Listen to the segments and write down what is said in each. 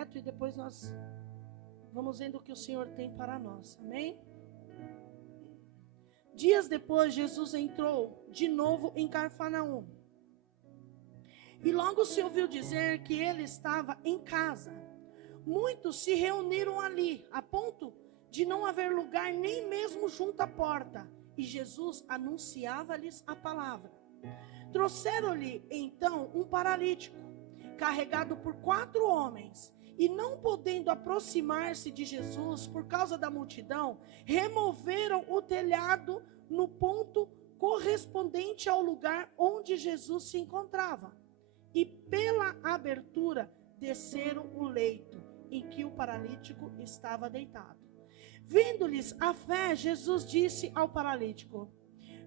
projeto e depois nós vamos vendo o que o Senhor tem para nós. Amém? Dias depois, Jesus entrou de novo em Cafarnaum. E logo se ouviu dizer que ele estava em casa. Muitos se reuniram ali, a ponto de não haver lugar nem mesmo junto à porta. E Jesus anunciava-lhes a palavra. Trouxeram-lhe então um paralítico, carregado por 4 homens. E não podendo aproximar-se de Jesus por causa da multidão, removeram o telhado no ponto correspondente ao lugar onde Jesus se encontrava. E pela abertura desceram o leito em que o paralítico estava deitado. Vendo-lhes a fé, Jesus disse ao paralítico: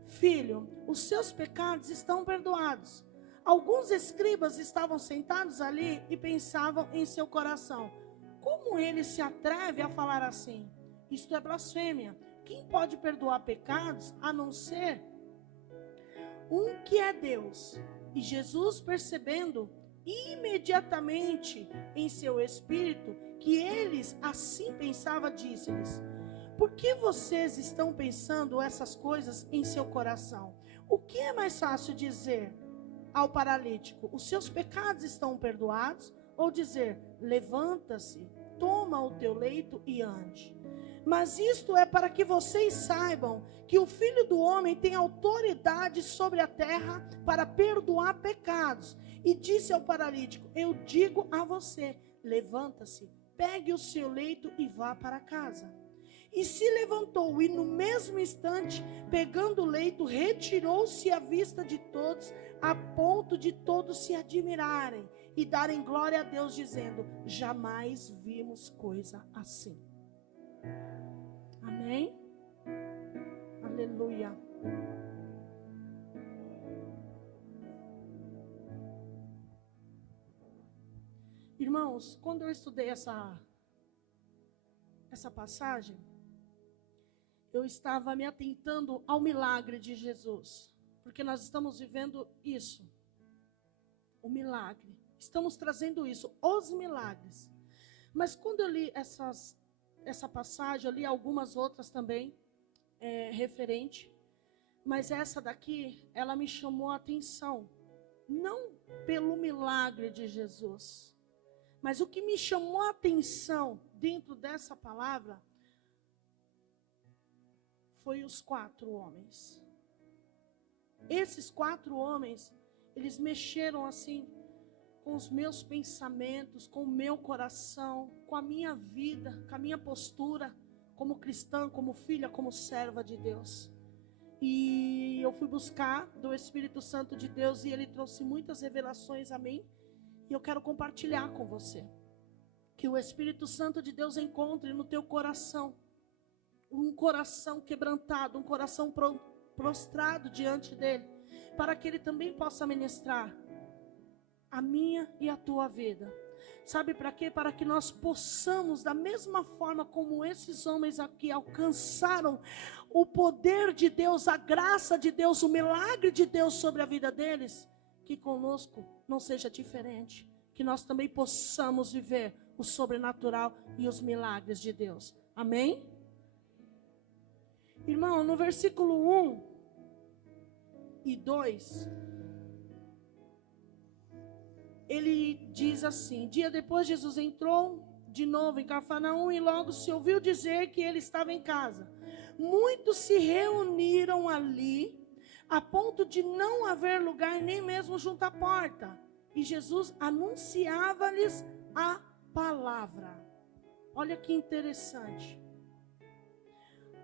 Filho, os seus pecados estão perdoados. Alguns escribas estavam sentados ali e pensavam em seu coração: como ele se atreve a falar assim? Isto é blasfêmia. Quem pode perdoar pecados a não ser um que é Deus? E Jesus, percebendo imediatamente em seu espírito que eles assim pensavam, disse-lhes: por que vocês estão pensando essas coisas em seu coração? O que é mais fácil dizer ao paralítico: os seus pecados estão perdoados? Ou dizer: levanta-se, toma o teu leito e ande? Mas isto é para que vocês saibam que o Filho do Homem tem autoridade sobre a terra para perdoar pecados. E disse ao paralítico: eu digo a você, levanta-se, pegue o seu leito e vá para casa. E se levantou, e no mesmo instante, pegando o leito, retirou-se à vista de todos, a ponto de todos se admirarem e darem glória a Deus, dizendo: jamais vimos coisa assim. Amém? Aleluia. Irmãos, quando eu estudei essa passagem, eu estava me atentando ao milagre de Jesus, porque nós estamos vivendo isso, o milagre, estamos trazendo isso, os milagres. Mas quando eu li essa passagem, eu li algumas outras também, referente, mas essa daqui, ela me chamou a atenção, não pelo milagre de Jesus, mas o que me chamou a atenção dentro dessa palavra foi os 4 homens. Esses 4 homens, eles mexeram assim com os meus pensamentos, com o meu coração, com a minha vida, com a minha postura como cristã, como filha, como serva de Deus. E eu fui buscar do Espírito Santo de Deus e ele trouxe muitas revelações a mim. E eu quero compartilhar com você. Que o Espírito Santo de Deus encontre no teu coração um coração quebrantado, um coração prostrado diante dele, para que ele também possa ministrar a minha e a tua vida. Sabe para quê? Para que nós possamos, da mesma forma como esses homens aqui alcançaram o poder de Deus, a graça de Deus, o milagre de Deus sobre a vida deles, que conosco não seja diferente, que nós também possamos viver o sobrenatural e os milagres de Deus. Amém? Irmão, no versículo 1 e 2, ele diz assim: dia depois Jesus entrou de novo em Cafarnaum e logo se ouviu dizer que ele estava em casa. Muitos se reuniram ali, a ponto de não haver lugar nem mesmo junto à porta. E Jesus anunciava-lhes a palavra. Olha que interessante.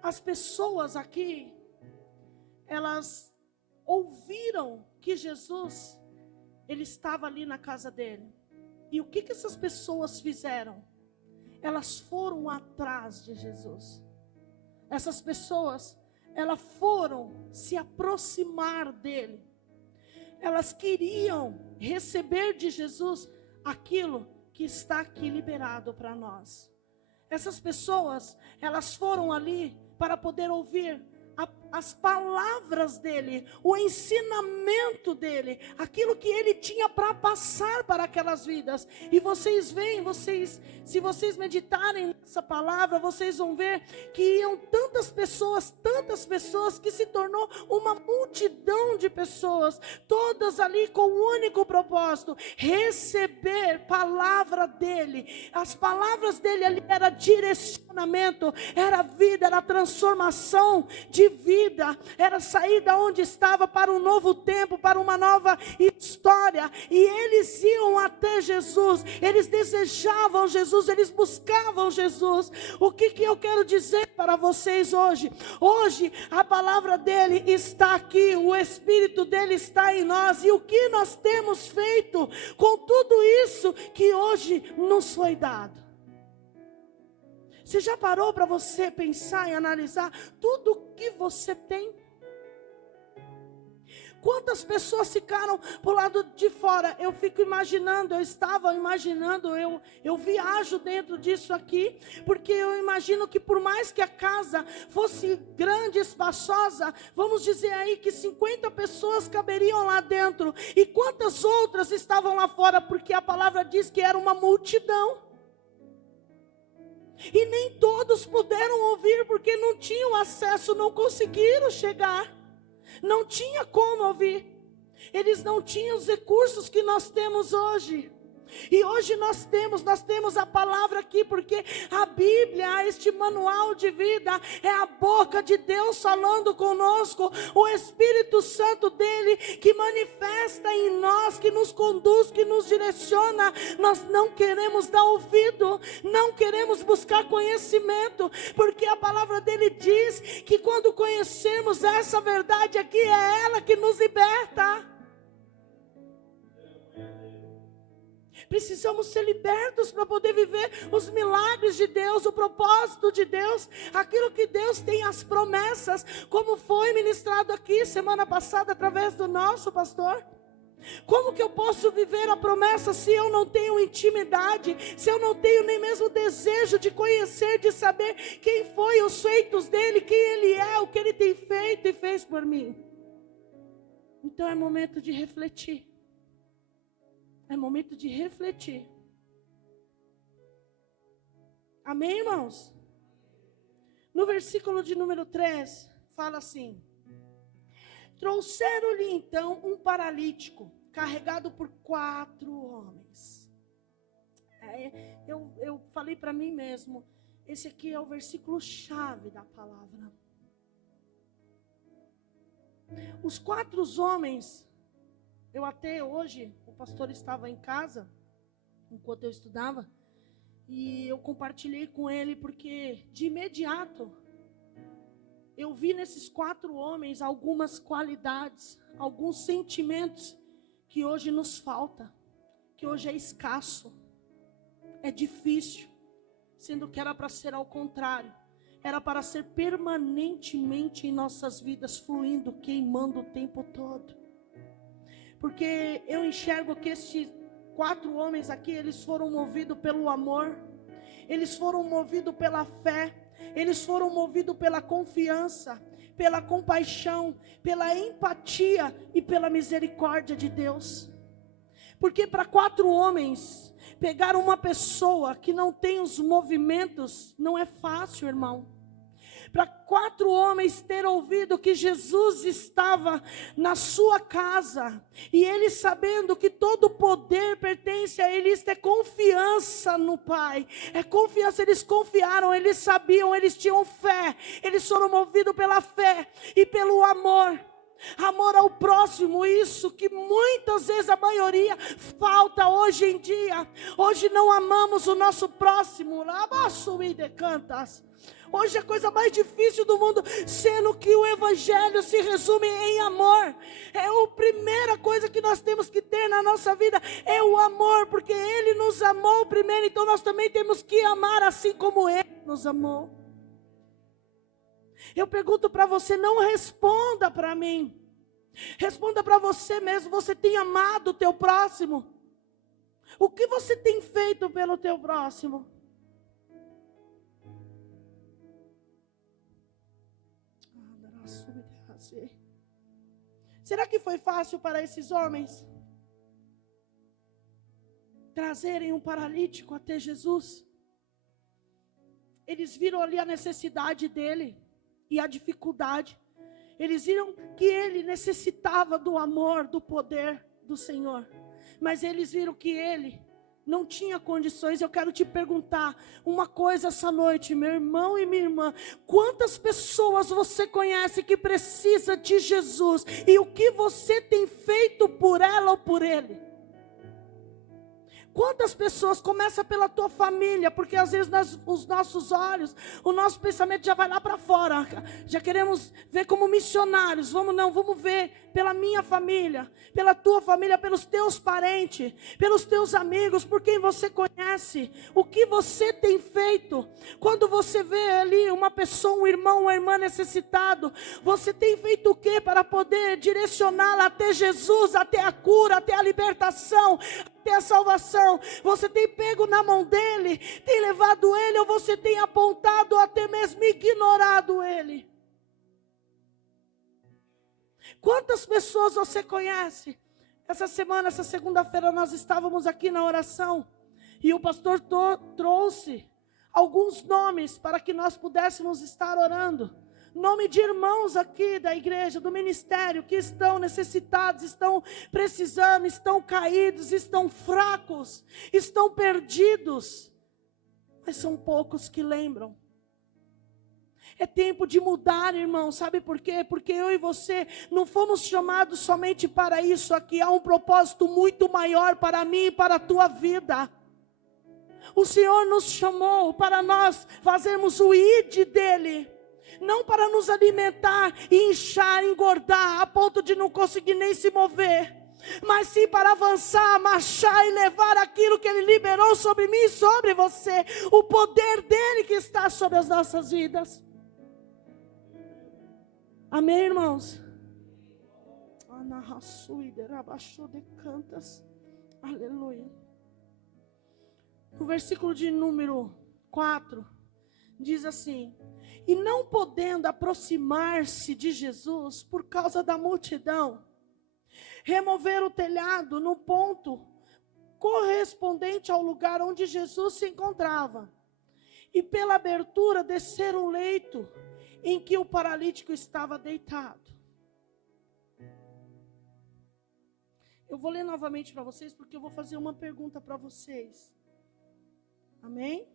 As pessoas aqui, elas ouviram que Jesus, ele estava ali na casa dele. E o que essas pessoas fizeram? Elas foram atrás de Jesus. Essas pessoas, elas foram se aproximar dele. Elas queriam receber de Jesus aquilo que está aqui liberado para nós. Essas pessoas, elas foram ali para poder ouvir as palavras dele, o ensinamento dele, aquilo que ele tinha para passar para aquelas vidas. E vocês veem, se vocês meditarem nessa palavra, vocês vão ver que iam tantas pessoas, que se tornou uma multidão de pessoas, todas ali com o único propósito: receber palavra dele. As palavras dele ali era direcionamento, era vida, era transformação de vida, era sair da onde estava para um novo tempo, para uma nova história. E eles iam até Jesus, eles desejavam Jesus, eles buscavam Jesus. O que eu quero dizer para vocês hoje? Hoje a palavra dele está aqui, o Espírito dele está em nós. E o que nós temos feito com tudo isso que hoje nos foi dado? Você já parou para você pensar e analisar tudo o que você tem? Quantas pessoas ficaram para o lado de fora? Eu fico imaginando, eu viajo dentro disso aqui, porque eu imagino que por mais que a casa fosse grande, espaçosa, vamos dizer aí que 50 pessoas caberiam lá dentro. E quantas outras estavam lá fora? Porque a palavra diz que era uma multidão. E nem todos puderam ouvir, porque não tinham acesso, não conseguiram chegar. Não tinha como ouvir. Eles não tinham os recursos que nós temos hoje. E hoje nós temos a palavra aqui, porque a Bíblia, este manual de vida, é a boca de Deus falando conosco, o Espírito Santo dele que manifesta em nós, que nos conduz, que nos direciona. Nós não queremos dar ouvido, não queremos buscar conhecimento, porque a palavra dele diz que quando conhecemos essa verdade aqui, é ela que nos liberta. Precisamos ser libertos para poder viver os milagres de Deus, o propósito de Deus, aquilo que Deus tem, as promessas, como foi ministrado aqui semana passada através do nosso pastor. Como que eu posso viver a promessa se eu não tenho intimidade, se eu não tenho nem mesmo desejo de conhecer, de saber quem foi, os feitos dele, quem ele é, o que ele tem feito e fez por mim? Então é momento de refletir. É momento de refletir. Amém, irmãos? No versículo de número 3, fala assim: trouxeram-lhe então um paralítico, carregado por 4 homens. Eu falei para mim mesmo, esse aqui é o versículo chave da palavra. Os 4 homens, eu até hoje, o pastor estava em casa, enquanto eu estudava, e eu compartilhei com ele, porque de imediato, eu vi nesses 4 homens algumas qualidades, alguns sentimentos, que hoje nos falta, que hoje é escasso, é difícil, sendo que era para ser ao contrário, era para ser permanentemente em nossas vidas, fluindo, queimando o tempo todo. Porque eu enxergo que estes 4 homens aqui, eles foram movidos pelo amor, eles foram movidos pela fé, eles foram movidos pela confiança, pela compaixão, pela empatia e pela misericórdia de Deus. Porque para 4 homens, pegar uma pessoa que não tem os movimentos, não é fácil, irmão. Para 4 homens ter ouvido que Jesus estava na sua casa, e eles sabendo que todo o poder pertence a ele, isso é confiança no Pai, é confiança. Eles confiaram, eles sabiam, eles tinham fé, eles foram movidos pela fé e pelo amor. Amor ao próximo, isso que muitas vezes a maioria falta hoje em dia. Hoje não amamos o nosso próximo. Hoje é a coisa mais difícil do mundo, sendo que o evangelho se resume em amor. É a primeira coisa que nós temos que ter na nossa vida, é o amor, porque ele nos amou primeiro, então nós também temos que amar assim como ele nos amou. Eu pergunto para você, não responda para mim, responda para você mesmo. Você tem amado o teu próximo? O que você tem feito pelo teu próximo? Será que foi fácil para esses homens trazerem um paralítico até Jesus? Eles viram ali a necessidade dele e a dificuldade. Eles viram que ele necessitava do amor, do poder do Senhor. Mas eles viram que ele não tinha condições. Eu quero te perguntar uma coisa essa noite, meu irmão e minha irmã. Quantas pessoas você conhece que precisa de Jesus? E o que você tem feito por ela ou por ele? Quantas pessoas, começa pela tua família, porque às vezes os nossos olhos, o nosso pensamento já vai lá para fora, já queremos ver como missionários, vamos ver pela minha família, pela tua família, pelos teus parentes, pelos teus amigos, por quem você conhece, o que você tem feito. Quando você vê ali uma pessoa, um irmão, uma irmã necessitado, você tem feito o que para poder direcioná-la até Jesus, até a cura, até a libertação, até a salvação? Você tem pego na mão dele, tem levado ele, ou você tem apontado ou até mesmo ignorado ele? Quantas pessoas você conhece? Essa semana, essa segunda-feira, nós estávamos aqui na oração e o pastor trouxe alguns nomes para que nós pudéssemos estar orando. Nome de irmãos aqui da igreja, do ministério, que estão necessitados, estão precisando, estão caídos, estão fracos, estão perdidos. Mas são poucos que lembram. É tempo de mudar, irmão. Sabe por quê? Porque eu e você não fomos chamados somente para isso aqui. Há um propósito muito maior para mim e para a tua vida. O Senhor nos chamou para nós fazermos o ide dele. Não para nos alimentar, inchar, engordar, a ponto de não conseguir nem se mover. Mas sim para avançar, marchar e levar aquilo que Ele liberou sobre mim e sobre você. O poder dEle que está sobre as nossas vidas. Amém, irmãos? Aleluia. O versículo de número 4 diz assim: e não podendo aproximar-se de Jesus por causa da multidão, remover o telhado no ponto correspondente ao lugar onde Jesus se encontrava, e pela abertura descer o leito em que o paralítico estava deitado. Eu vou ler novamente para vocês, porque eu vou fazer uma pergunta para vocês. Amém?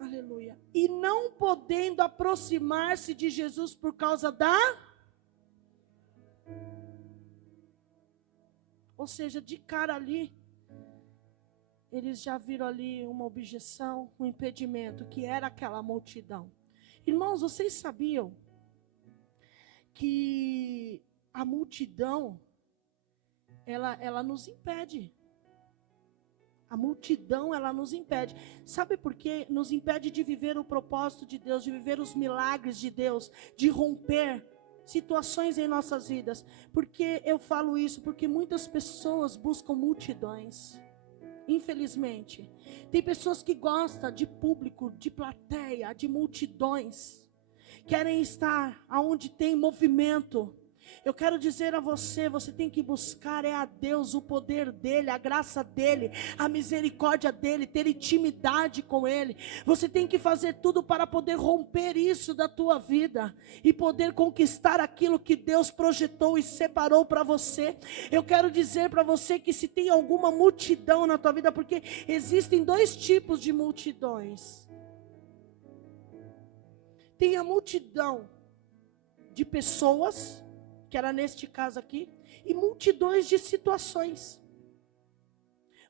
Aleluia. E não podendo aproximar-se de Jesus por causa da... Ou seja, de cara ali, eles já viram ali uma objeção, um impedimento, que era aquela multidão. Irmãos, vocês sabiam que a multidão, ela nos impede. A multidão, ela nos impede. Sabe por quê? Nos impede de viver o propósito de Deus, de viver os milagres de Deus, de romper situações em nossas vidas. Porque eu falo isso? Porque muitas pessoas buscam multidões. Infelizmente. Tem pessoas que gostam de público, de plateia, de multidões. Querem estar onde tem movimento. Eu quero dizer a você, você tem que buscar a Deus, o poder dEle, a graça dEle, a misericórdia dEle, ter intimidade com Ele. Você tem que fazer tudo para poder romper isso da tua vida e poder conquistar aquilo que Deus projetou e separou para você. Eu quero dizer para você que se tem alguma multidão na tua vida, porque existem dois tipos de multidões. Tem a multidão de pessoas, que era neste caso aqui, e multidões de situações.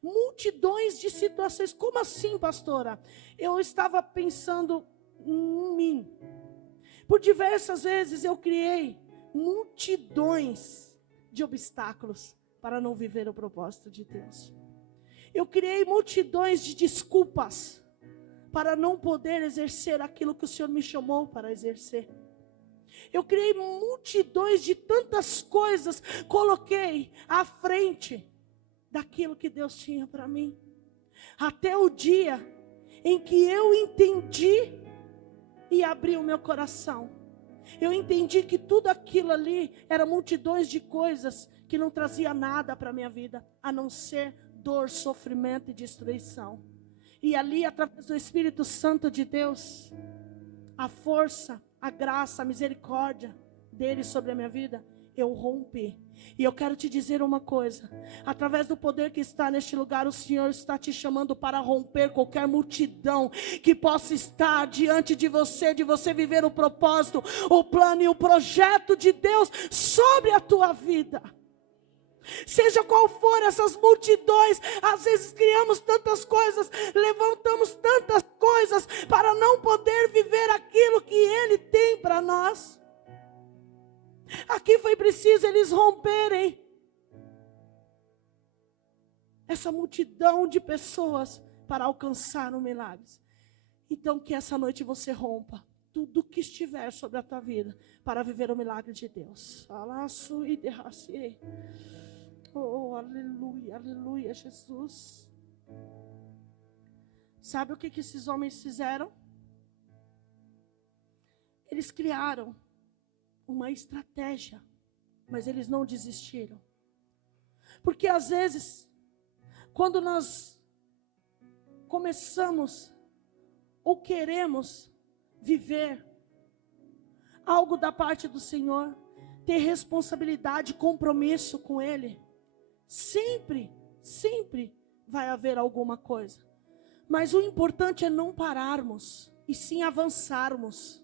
Multidões de situações. Como assim, pastora? Eu estava pensando em mim. Por diversas vezes eu criei multidões de obstáculos para não viver o propósito de Deus. Eu criei multidões de desculpas para não poder exercer aquilo que o Senhor me chamou para exercer. Eu criei multidões de tantas coisas, coloquei à frente daquilo que Deus tinha para mim. Até o dia em que eu entendi e abri o meu coração. Eu entendi que tudo aquilo ali era multidões de coisas que não trazia nada para a minha vida, a não ser dor, sofrimento e destruição. E ali, através do Espírito Santo de Deus, a força, a graça, a misericórdia dele sobre a minha vida, eu rompi. E eu quero te dizer uma coisa: através do poder que está neste lugar, o Senhor está te chamando para romper qualquer multidão que possa estar diante de você viver o propósito, o plano e o projeto de Deus sobre a tua vida. Seja qual for essas multidões, às vezes criamos tantas coisas, levantamos tantas coisas para não poder viver aquilo que Ele tem para nós. Aqui foi preciso eles romperem essa multidão de pessoas para alcançar um milagre. Então que essa noite você rompa tudo que estiver sobre a tua vida para viver o milagre de Deus. Oh, aleluia, aleluia, Jesus. Sabe o que esses homens fizeram? Eles criaram uma estratégia, mas eles não desistiram. Porque às vezes, quando nós começamos ou queremos viver algo da parte do Senhor, ter responsabilidade, compromisso com Ele, sempre vai haver alguma coisa. Mas o importante é não pararmos, e sim avançarmos.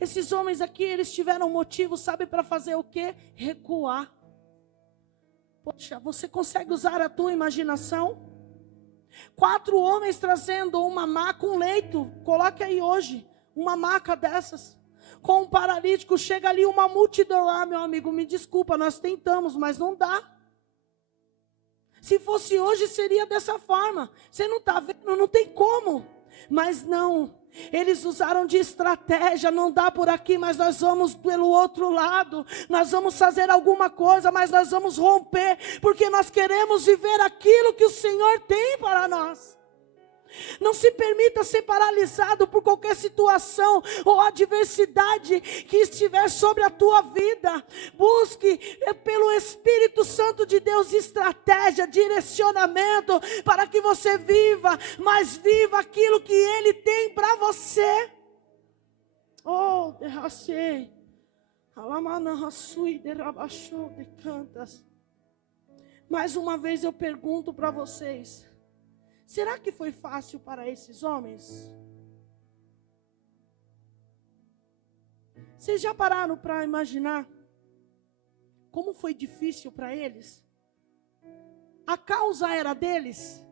Esses homens aqui, eles tiveram motivo, sabe, para fazer o quê? Recuar. Poxa, você consegue usar a tua imaginação? 4 homens trazendo uma maca, um leito, coloque aí hoje, uma maca dessas, com um paralítico, chega ali uma multidão. Ah, meu amigo, me desculpa, nós tentamos, mas não dá. Se fosse hoje, seria dessa forma. Você não está vendo, não tem como. Mas não, eles usaram de estratégia. Não dá por aqui, mas nós vamos pelo outro lado. Nós vamos fazer alguma coisa, mas nós vamos romper, porque nós queremos viver aquilo que o Senhor tem para nós. Não se permita ser paralisado por qualquer situação ou adversidade que estiver sobre a tua vida. Busque pelo Espírito Santo de Deus estratégia, direcionamento para que você viva, mas viva aquilo que Ele tem para você. Oh, derrachei. Mais uma vez eu pergunto para vocês: será que foi fácil para esses homens? Vocês já pararam para imaginar como foi difícil para eles? A causa era deles?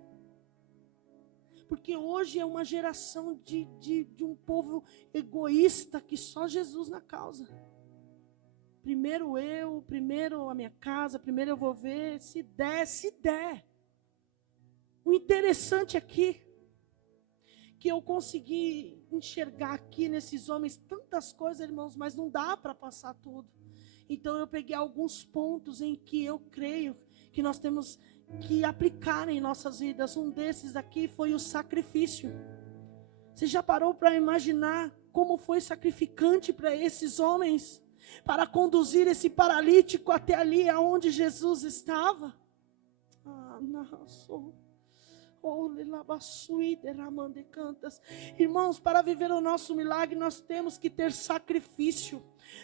Porque hoje é uma geração de um povo egoísta que só Jesus na causa. Primeiro eu, primeiro a minha casa, primeiro eu vou ver, se der. O interessante aqui, que eu consegui enxergar aqui nesses homens tantas coisas, irmãos, mas não dá para passar tudo. Então eu peguei alguns pontos em que eu creio que nós temos que aplicar em nossas vidas. Um desses aqui foi o sacrifício. Você já parou para imaginar como foi sacrificante para esses homens, para conduzir esse paralítico até ali aonde Jesus estava? Irmãos, para viver o nosso milagre, nós temos que ter sacrifício.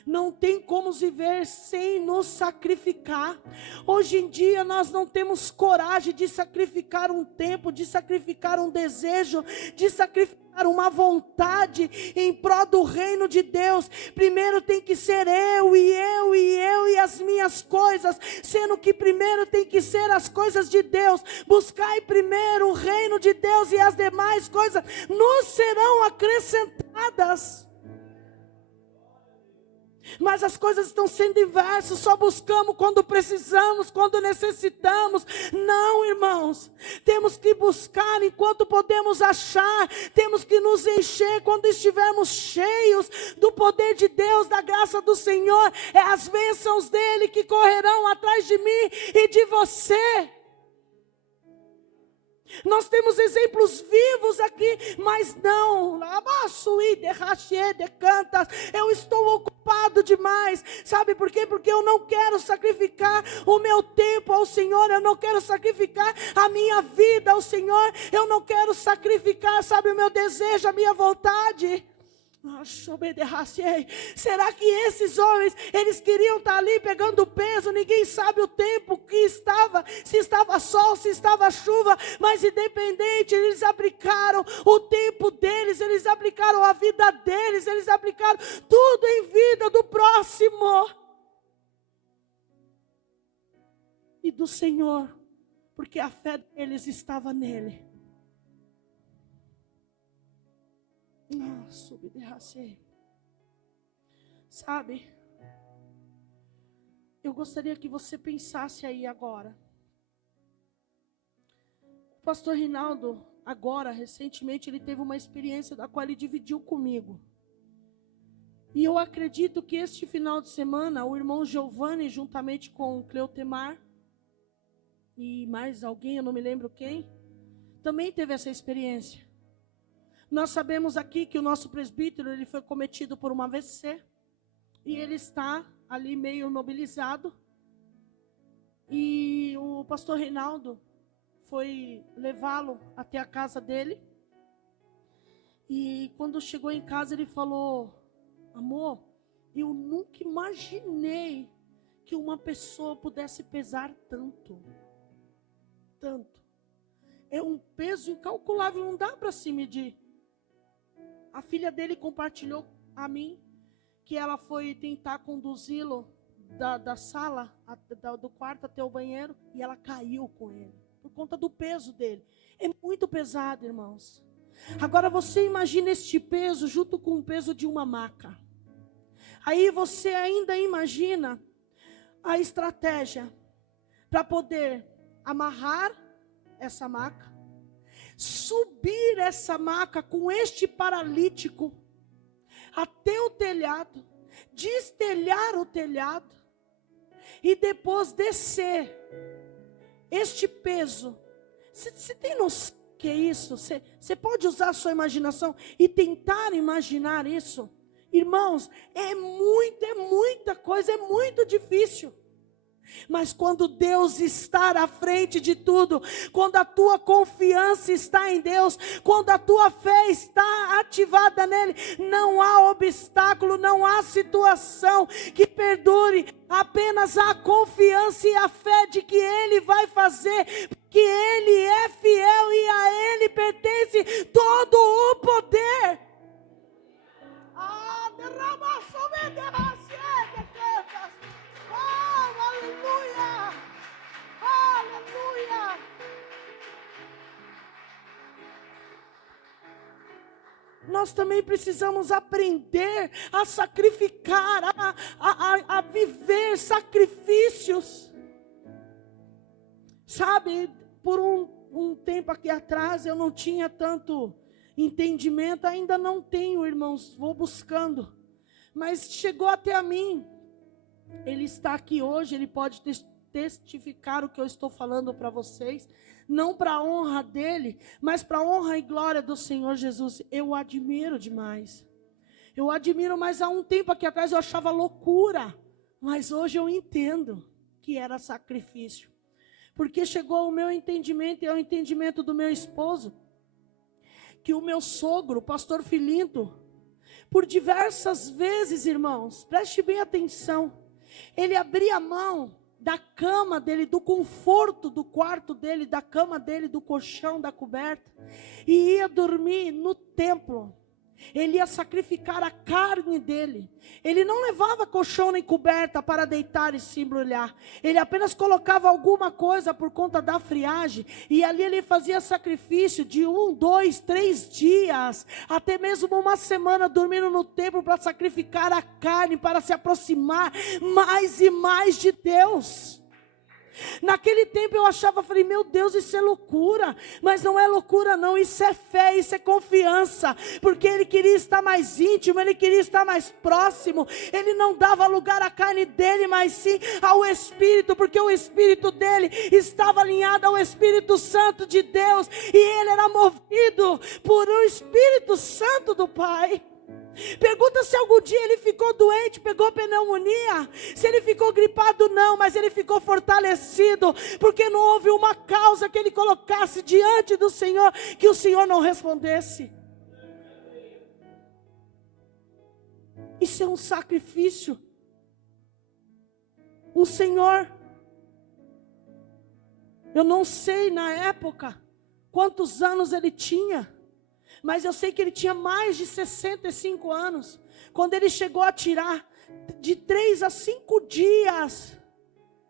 Não tem como viver sem nos sacrificar. Hoje em dia nós não temos coragem de sacrificar um tempo, de sacrificar um desejo, de sacrificar uma vontade em prol do reino de Deus. Primeiro tem que ser eu e as minhas coisas, sendo que primeiro tem que ser as coisas de Deus. Buscai primeiro o reino de Deus e as demais coisas nos serão acrescentadas. Mas as coisas estão sendo inversas, só buscamos quando precisamos, quando necessitamos. Não, irmãos, temos que buscar enquanto podemos achar, temos que nos encher quando estivermos cheios do poder de Deus, da graça do Senhor. É as bênçãos dele que correrão atrás de mim e de você. Nós temos exemplos vivos aqui, mas não. Eu estou ocupado demais. Sabe por quê? Porque eu não quero sacrificar o meu tempo ao Senhor. Eu não quero sacrificar a minha vida ao Senhor. Eu não quero sacrificar, sabe, o meu desejo, a minha vontade. Será que esses homens, eles queriam estar ali pegando peso? Ninguém sabe o tempo que estava, se estava sol, se estava chuva, mas independente, eles aplicaram o tempo deles, eles aplicaram a vida deles, eles aplicaram tudo em vida do próximo e do Senhor, porque a fé deles estava nele. Sabe, eu gostaria que você pensasse aí agora. O pastor Rinaldo, agora, recentemente, ele teve uma experiência da qual ele dividiu comigo. E eu acredito que este final de semana, o irmão Giovanni, juntamente com o Cleutemar, e mais alguém, eu não me lembro quem, também teve essa experiência. Nós sabemos aqui que o nosso presbítero, ele foi cometido por uma AVC. E ele está ali meio imobilizado. E o pastor Reinaldo foi levá-lo até a casa dele. E quando chegou em casa, ele falou: amor, eu nunca imaginei que uma pessoa pudesse pesar tanto. Tanto. É um peso incalculável, não dá para se medir. A filha dele compartilhou a mim que ela foi tentar conduzi-lo da sala, do quarto até o banheiro, e ela caiu com ele, por conta do peso dele. É muito pesado, irmãos. Agora você imagina este peso junto com o peso de uma maca. Aí você ainda imagina a estratégia para poder amarrar essa maca, subir essa maca com este paralítico até o telhado, destelhar o telhado e depois descer este peso. Você tem noção do que é isso? Você pode usar a sua imaginação e tentar imaginar isso? Irmãos, é muita coisa, é muito difícil. Mas quando Deus está à frente de tudo, quando a tua confiança está em Deus, quando a tua fé está ativada nele, não há obstáculo, não há situação que perdure. Apenas a confiança e a fé de que Ele vai fazer, que Ele é fiel e a Ele pertence todo o poder. Derrama sobre aleluia! Aleluia! Nós também precisamos aprender a sacrificar, a viver sacrifícios. Sabe, por um tempo aqui atrás eu não tinha tanto entendimento, ainda não tenho, irmãos, vou buscando. Mas chegou até a mim. Ele está aqui hoje, ele pode testificar o que eu estou falando para vocês, não para a honra dele, mas para a honra e glória do Senhor Jesus. Eu o admiro demais. Eu o admiro, mas há um tempo aqui atrás eu achava loucura, mas hoje eu entendo que era sacrifício. Porque chegou ao meu entendimento e ao entendimento do meu esposo, que o meu sogro, o pastor Filinto, por diversas vezes, irmãos, preste bem atenção, ele abria mão da cama dele, do conforto do quarto dele, da cama dele, do colchão, da coberta, e ia dormir no templo. Ele ia sacrificar a carne dele. Ele não levava colchão nem coberta para deitar e se embrulhar. Ele apenas colocava alguma coisa por conta da friagem. E ali ele fazia sacrifício de 1, 2, 3 dias. Até mesmo uma semana dormindo no templo para sacrificar a carne. Para se aproximar mais e mais de Deus. Naquele tempo eu achava, falei, meu Deus, isso é loucura. Mas não é loucura não, isso é fé, isso é confiança. Porque ele queria estar mais íntimo, ele queria estar mais próximo. Ele não dava lugar à carne dele, mas sim ao Espírito. Porque o Espírito dele estava alinhado ao Espírito Santo de Deus. E ele era movido por um Espírito Santo do Pai. Pergunta se algum dia ele ficou doente, pegou pneumonia. Se ele ficou gripado, não, mas ele ficou fortalecido, porque não houve uma causa que ele colocasse diante do Senhor, que o Senhor não respondesse. Isso é um sacrifício. O Senhor, eu não sei na época quantos anos ele tinha, mas eu sei que ele tinha mais de 65 anos, quando ele chegou a tirar de 3 a 5 dias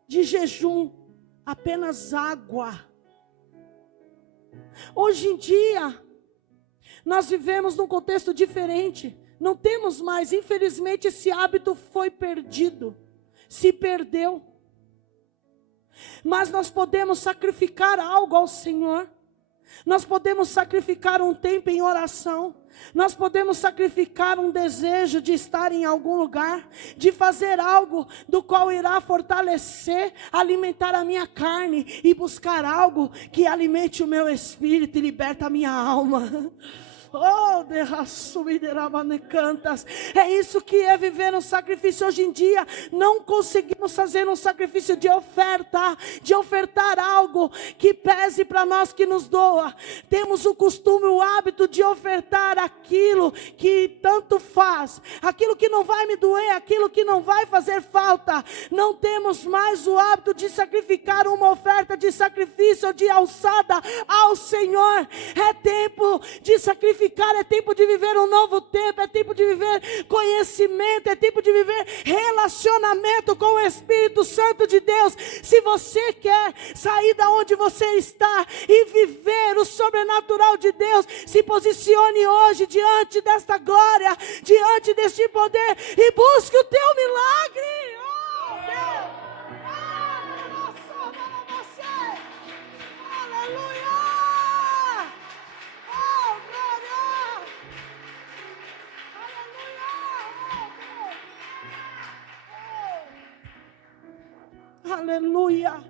de jejum, apenas água. Hoje em dia, nós vivemos num contexto diferente, não temos mais, infelizmente esse hábito foi perdido, se perdeu. Mas nós podemos sacrificar algo ao Senhor. Nós podemos sacrificar um tempo em oração. Nós podemos sacrificar um desejo de estar em algum lugar, de fazer algo do qual irá fortalecer, alimentar a minha carne e buscar algo que alimente o meu espírito e liberta a minha alma. Oh, cantas. É isso que é viver um sacrifício. Hoje em dia não conseguimos fazer um sacrifício de oferta, de ofertar algo que pese para nós, que nos doa. Temos o costume, o hábito de ofertar aquilo que tanto faz, aquilo que não vai me doer, aquilo que não vai fazer falta. Não temos mais o hábito de sacrificar uma oferta de sacrifício ou de alçada ao Senhor. É tempo de sacrificar. É tempo de viver um novo tempo, é tempo de viver conhecimento, é tempo de viver relacionamento com o Espírito Santo de Deus. Se você quer sair da onde você está e viver o sobrenatural de Deus, se posicione hoje diante desta glória, diante deste poder e busque o teu milagre. Oh, Deus! Aleluia! Aleluia.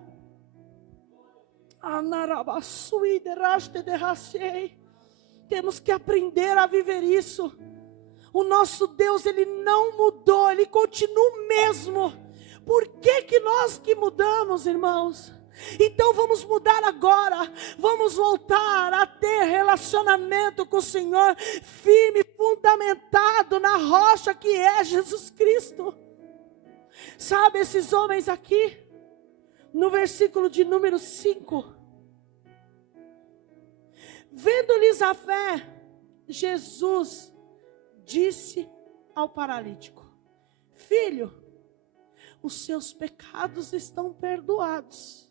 Temos que aprender a viver isso. O nosso Deus, Ele não mudou, Ele continua o mesmo. Por que nós que mudamos, irmãos? Então vamos mudar agora. Vamos voltar a ter relacionamento com o Senhor, firme, fundamentado na rocha que é Jesus Cristo. Sabe, esses homens aqui, no versículo de número 5, vendo-lhes a fé, Jesus disse ao paralítico: filho, os seus pecados estão perdoados.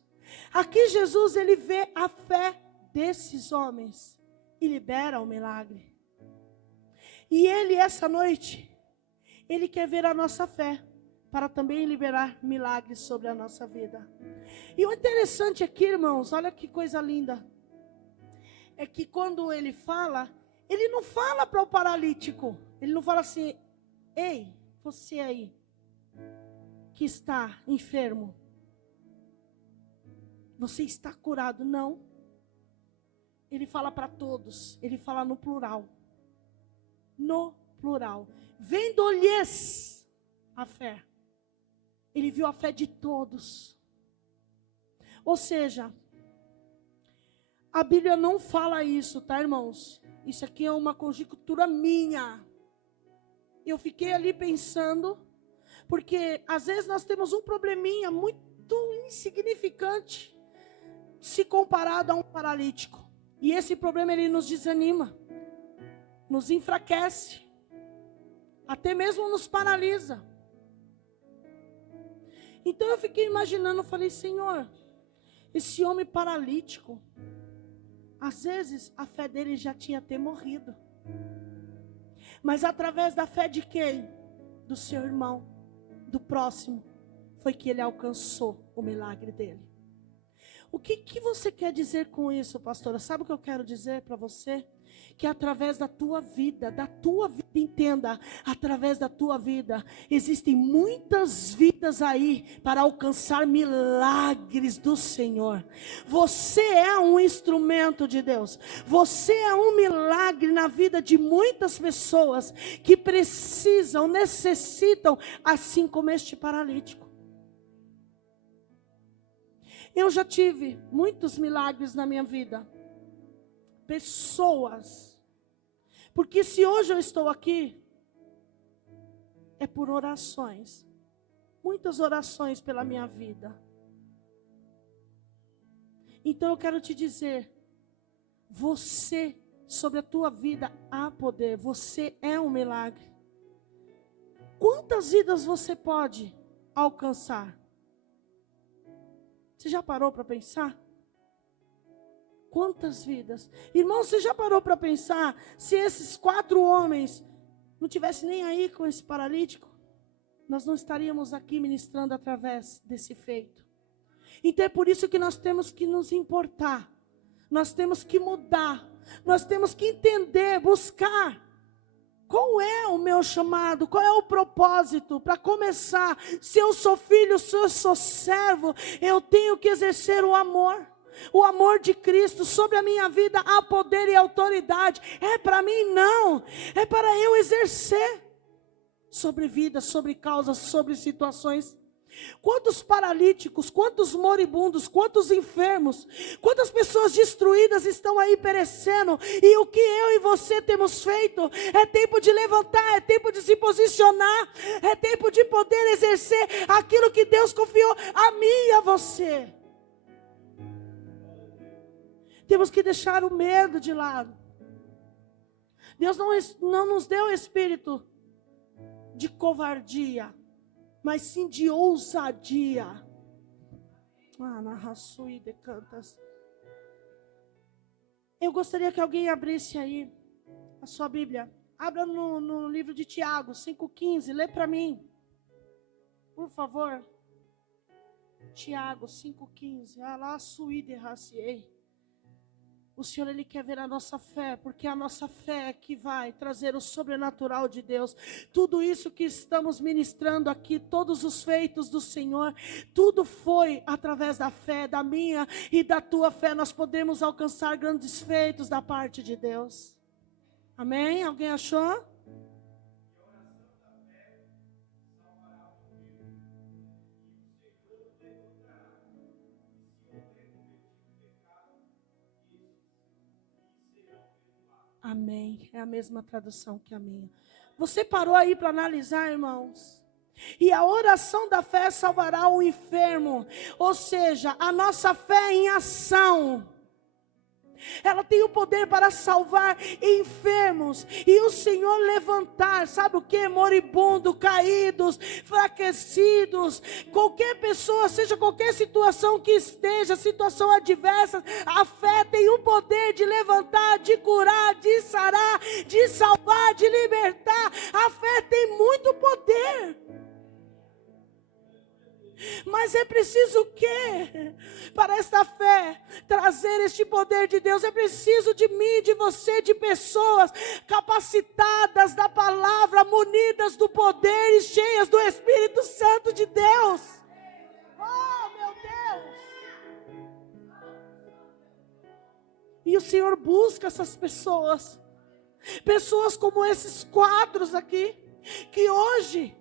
Aqui Jesus, ele vê a fé desses homens e libera o milagre. E ele, essa noite, ele quer ver a nossa fé, para também liberar milagres sobre a nossa vida. E o interessante aqui, irmãos, olha que coisa linda, é que quando ele fala, ele não fala para o paralítico, ele não fala assim: ei, você aí, que está enfermo, você está curado. Não, ele fala para todos, ele fala no plural, vendo-lhes a fé. Ele viu a fé de todos. Ou seja, a Bíblia não fala isso, tá, irmãos? Isso aqui é uma conjectura minha. Eu fiquei ali pensando, porque às vezes nós temos um probleminha muito insignificante, se comparado a um paralítico. E esse problema, ele nos desanima, nos enfraquece, até mesmo nos paralisa. Então eu fiquei imaginando, falei: Senhor, esse homem paralítico, às vezes a fé dele já tinha até morrido. Mas através da fé de quem? Do seu irmão, do próximo, foi que ele alcançou o milagre dele. O que você quer dizer com isso, pastora? Sabe o que eu quero dizer para você? Que através da tua vida, entenda, através da tua vida, existem muitas vidas aí para alcançar milagres do Senhor. Você é um instrumento de Deus. Você é um milagre na vida de muitas pessoas que precisam, necessitam, assim como este paralítico. Eu já tive muitos milagres na minha vida. Pessoas. Porque se hoje eu estou aqui, é por orações. Muitas orações pela minha vida. Então eu quero te dizer, você, sobre a tua vida, há poder. Você é um milagre. Quantas vidas você pode alcançar? Você já parou para pensar? Quantas vidas? Irmão, você já parou para pensar se esses 4 homens não tivessem nem aí com esse paralítico? Nós não estaríamos aqui ministrando através desse feito. Então é por isso que nós temos que nos importar. Nós temos que mudar. Nós temos que entender, buscar. Qual é o meu chamado? Qual é o propósito? Para começar, se eu sou filho, se eu sou servo, eu tenho que exercer o amor. O amor de Cristo sobre a minha vida há poder e autoridade. É para mim? Não. É para eu exercer. Sobre vidas, sobre causas, sobre situações. Quantos paralíticos, quantos moribundos, quantos enfermos, quantas pessoas destruídas estão aí perecendo. E o que eu e você temos feito? É tempo de levantar, é tempo de se posicionar, é tempo de poder exercer aquilo que Deus confiou a mim e a você. Temos que deixar o medo de lado. Deus não nos deu espírito de covardia, mas sim de ousadia. Eu gostaria que alguém abrisse aí a sua Bíblia. Abra no livro de Tiago, 5,15. Lê para mim, por favor. Tiago, 5,15. O Senhor, Ele quer ver a nossa fé, porque a nossa fé é que vai trazer o sobrenatural de Deus. Tudo isso que estamos ministrando aqui, todos os feitos do Senhor, tudo foi através da fé, da minha e da tua fé. Nós podemos alcançar grandes feitos da parte de Deus. Amém? Alguém achou? Amém. É a mesma tradução que a minha. Você parou aí para analisar, irmãos? E a oração da fé salvará o enfermo. Ou seja, a nossa fé em ação. Ela tem o poder para salvar enfermos. E o Senhor levantar, sabe o que? Moribundo, caídos, enfraquecidos. Qualquer pessoa, seja qualquer situação que esteja, situação adversa, a fé tem o poder de levantar, de curar, de sarar, de salvar, de libertar. A fé tem muito poder. Mas é preciso o quê? Para esta fé trazer este poder de Deus, é preciso de mim, de você, de pessoas capacitadas da palavra, munidas do poder e cheias do Espírito Santo de Deus. Oh, meu Deus! E o Senhor busca essas pessoas. Pessoas como esses quadros aqui, que hoje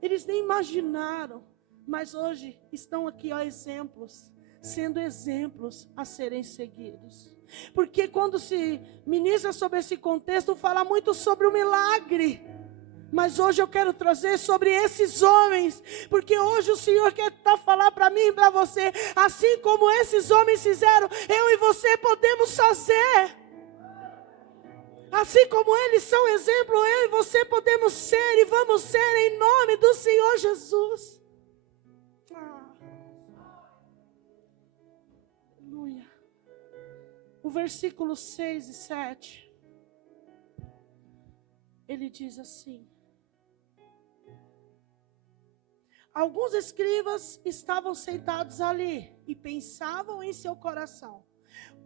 eles nem imaginaram, mas hoje estão aqui, ó, exemplos, sendo exemplos a serem seguidos. Porque quando se ministra sobre esse contexto, fala muito sobre o milagre. Mas hoje eu quero trazer sobre esses homens, porque hoje o Senhor quer falar para mim e para você, assim como esses homens fizeram, eu e você podemos fazer. Assim como eles são exemplo, eu e você podemos ser e vamos ser em nome do Senhor Jesus. Aleluia. O versículo 6 e 7. Ele diz assim: Alguns escribas estavam sentados ali e pensavam em seu coração: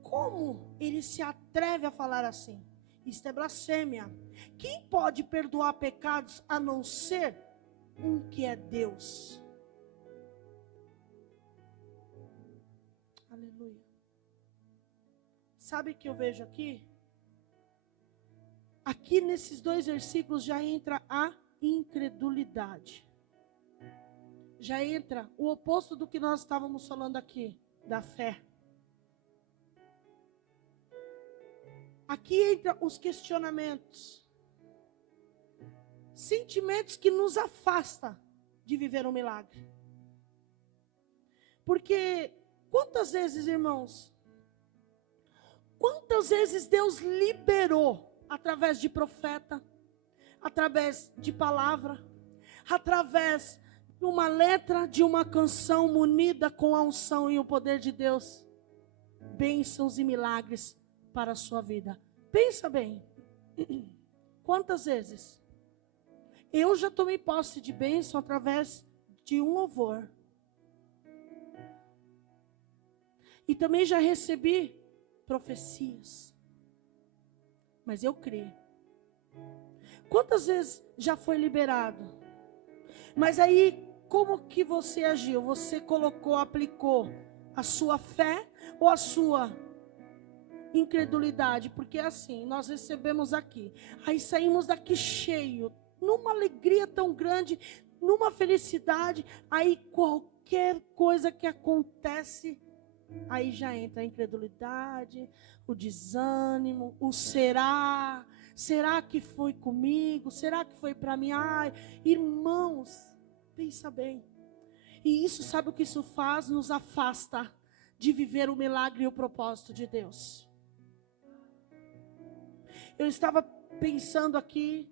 como ele se atreve a falar assim? Isto é blasfêmia. Quem pode perdoar pecados a não ser um que é Deus? Aleluia. Sabe o que eu vejo aqui? Aqui nesses 2 versículos já entra a incredulidade. Já entra o oposto do que nós estávamos falando aqui, da fé. Aqui entra os questionamentos. Sentimentos que nos afastam de viver um milagre. Porque quantas vezes, irmãos, quantas vezes Deus liberou através de profeta, através de palavra, através de uma letra, de uma canção munida com a unção e o poder de Deus, bênçãos e milagres para a sua vida. Pensa bem, quantas vezes eu já tomei posse de bênção através de um louvor, e também já recebi profecias, mas eu creio. Quantas vezes já foi liberado, mas aí como que você agiu? Você colocou, aplicou a sua fé ou a sua incredulidade? Porque é assim, nós recebemos aqui, aí saímos daqui cheio, numa alegria tão grande, numa felicidade, aí qualquer coisa que acontece, aí já entra a incredulidade, o desânimo, o será que foi comigo? Será que foi para mim? Ai, irmãos, pensa bem. E isso, sabe o que isso faz? Nos afasta de viver o milagre e o propósito de Deus. Eu estava pensando aqui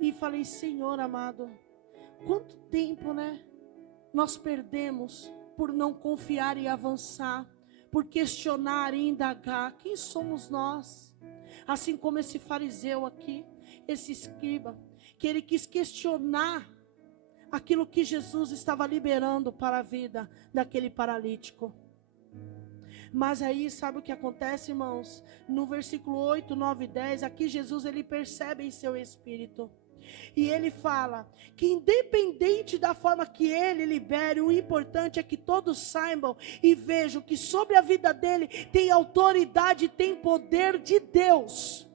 e falei: Senhor amado, quanto tempo, né, nós perdemos por não confiar e avançar, por questionar e indagar. Quem somos nós? Assim como esse fariseu aqui, esse escriba, que ele quis questionar aquilo que Jesus estava liberando para a vida daquele paralítico. Mas aí, sabe o que acontece, irmãos? No versículo 8, 9 e 10, aqui Jesus, ele percebe em seu espírito. E ele fala que independente da forma que ele libere, o importante é que todos saibam e vejam que sobre a vida dele tem autoridade, tem poder de Deus.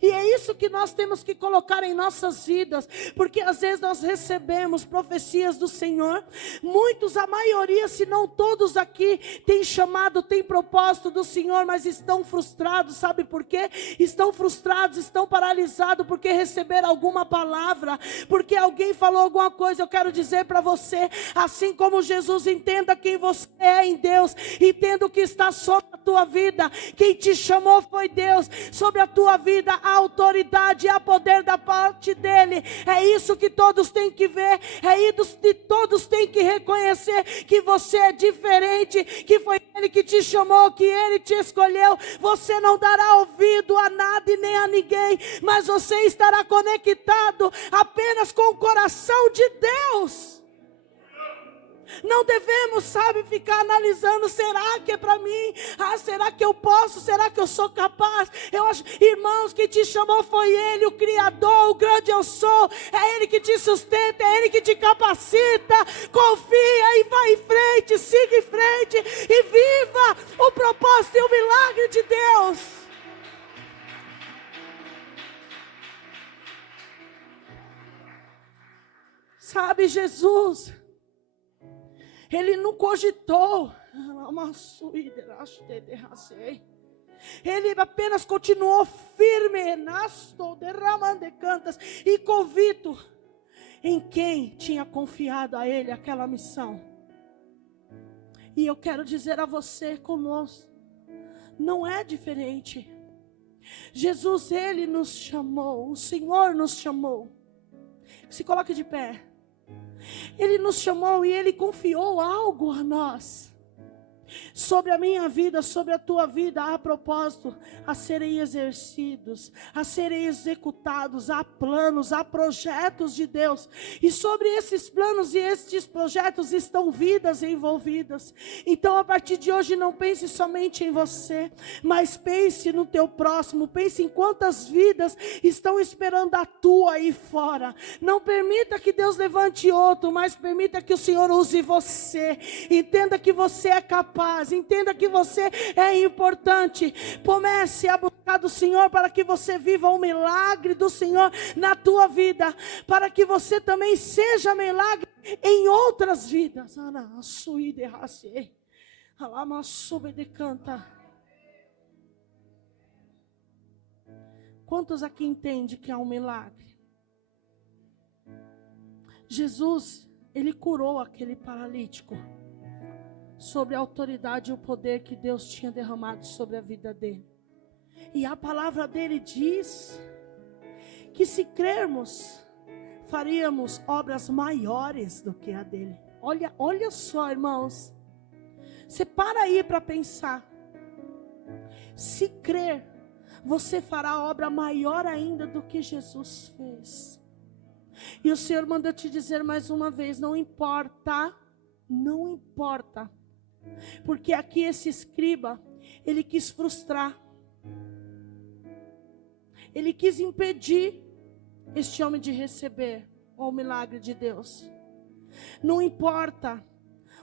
E é isso que nós temos que colocar em nossas vidas, porque às vezes nós recebemos profecias do Senhor, muitos, a maioria, se não todos aqui, têm chamado, têm propósito do Senhor, mas estão frustrados, sabe por quê? Estão frustrados, estão paralisados, porque receberam alguma palavra, porque alguém falou alguma coisa. Eu quero dizer para você, assim como Jesus, entenda quem você é em Deus, entenda o que está sobre a tua vida, quem te chamou foi Deus, sobre a tua vida, a autoridade e a poder da parte dele. É isso que todos têm que ver, é isso que todos têm que reconhecer, que você é diferente, que foi ele que te chamou, que ele te escolheu. Você não dará ouvido a nada e nem a ninguém, mas você estará conectado apenas com o coração de Deus. Não devemos, sabe, ficar analisando: será que é para mim? Será que eu posso? Será que eu sou capaz? Eu acho, irmãos, que te chamou foi Ele, o Criador, o grande eu sou. É Ele que te sustenta, é Ele que te capacita. Confia e vai em frente, siga em frente e viva o propósito e o milagre de Deus. Sabe, Jesus, ele não cogitou, ele apenas continuou firme, e convicto em quem tinha confiado a ele aquela missão. E eu quero dizer a você, conosco, não é diferente. Jesus, ele nos chamou, o Senhor nos chamou. Se coloque de pé. Ele nos chamou e Ele confiou algo a nós. sobre a minha vida, sobre a tua vida, há propósito a serem exercidos, a serem executados, há planos, há projetos de Deus, e sobre esses planos e estes projetos estão vidas envolvidas. Então a partir de hoje não pense somente em você, mas pense no teu próximo, pense em quantas vidas estão esperando a tua aí fora. Não permita que Deus levante outro, mas permita que o Senhor use você. Entenda que você é capaz, entenda que você é importante. Comece a buscar do Senhor para que você viva o milagre do Senhor na tua vida, para que você também seja milagre em outras vidas. Quantos aqui entendem que há um milagre? Jesus, ele curou aquele paralítico sobre a autoridade e o poder que Deus tinha derramado sobre a vida dele. E a palavra dele diz que se crermos, faríamos obras maiores do que a dele. Olha só, irmãos. Você para aí para pensar. Se crer, você fará obra maior ainda do que Jesus fez. E o Senhor manda te dizer mais uma vez, não importa, porque aqui esse escriba, ele quis frustrar, ele quis impedir este homem de receber o milagre de Deus. Não importa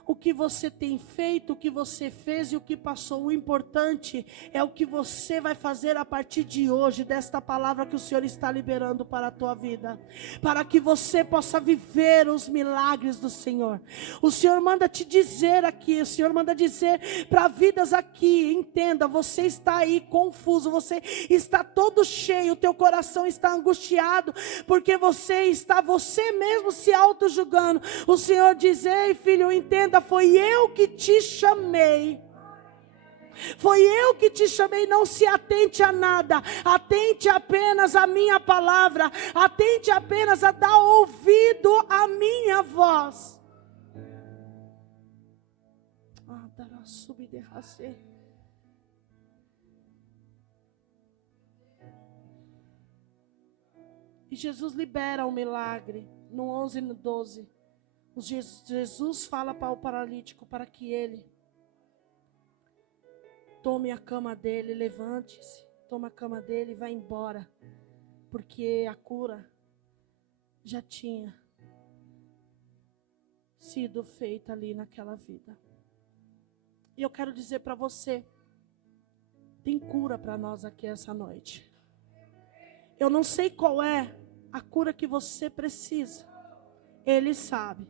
o que você tem feito, o que você fez e o que passou. O importante é o que você vai fazer a partir de hoje, desta palavra que o Senhor está liberando para a tua vida, para que você possa viver os milagres do Senhor. O Senhor manda te dizer aqui, o Senhor manda dizer para vidas aqui, entenda, você está aí confuso, você está todo cheio, o teu coração está angustiado, porque você mesmo se auto-julgando. O Senhor diz, ei filho, entenda, foi eu que te chamei. Foi eu que te chamei. Não se atente a nada. Atente apenas à minha palavra. Atente apenas a dar ouvido à minha voz. E Jesus libera o milagre. No 11 e no 12. Jesus fala para o paralítico para que ele tome a cama dele, levante-se, toma a cama dele e vá embora, porque a cura já tinha sido feita ali naquela vida. E eu quero dizer para você, tem cura para nós aqui essa noite. Eu não sei qual é a cura que você precisa. Ele sabe,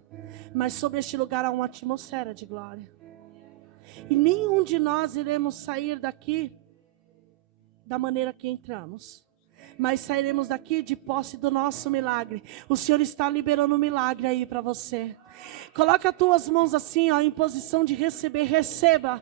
mas sobre este lugar há uma atmosfera de glória. E nenhum de nós iremos sair daqui da maneira que entramos, mas sairemos daqui de posse do nosso milagre. O Senhor está liberando um milagre aí para você. Coloca as tuas mãos assim, ó, em posição de receber. Receba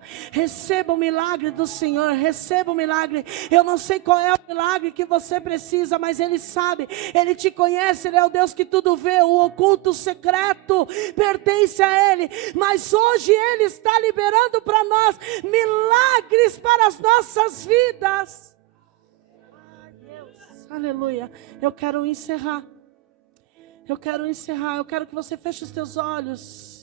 o milagre do Senhor. Receba o milagre. Eu não sei qual é o milagre que você precisa, mas Ele sabe, Ele te conhece. Ele é o Deus que tudo vê. O oculto, o secreto pertence a Ele, mas hoje Ele está liberando para nós milagres para as nossas vidas. Ai, Deus, aleluia. Eu quero encerrar. Eu quero que você feche os teus olhos.